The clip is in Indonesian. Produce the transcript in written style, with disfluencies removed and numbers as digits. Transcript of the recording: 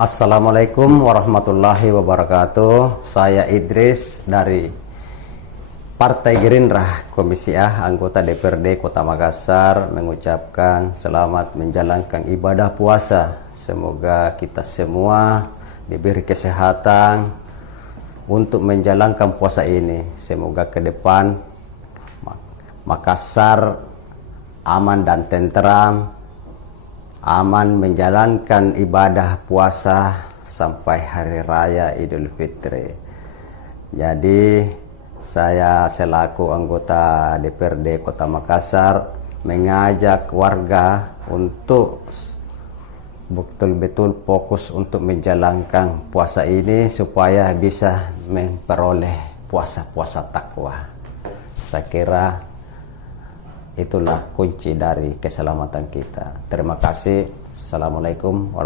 Assalamualaikum warahmatullahi wabarakatuh. Saya Idris dari Partai Gerindra Komisi A, anggota DPRD Kota Makassar, mengucapkan selamat menjalankan ibadah puasa. Semoga kita semua diberi kesehatan untuk menjalankan puasa ini. Semoga ke depan Makassar aman dan tenteram, aman menjalankan ibadah puasa sampai Hari Raya Idul Fitri. Jadi saya selaku anggota DPRD Kota Makassar mengajak warga untuk betul-betul fokus untuk menjalankan puasa ini supaya bisa memperoleh puasa-puasa takwa. Saya kira itulah kunci dari keselamatan kita. Terima kasih. Assalamualaikum warahmatullahi wabarakatuh.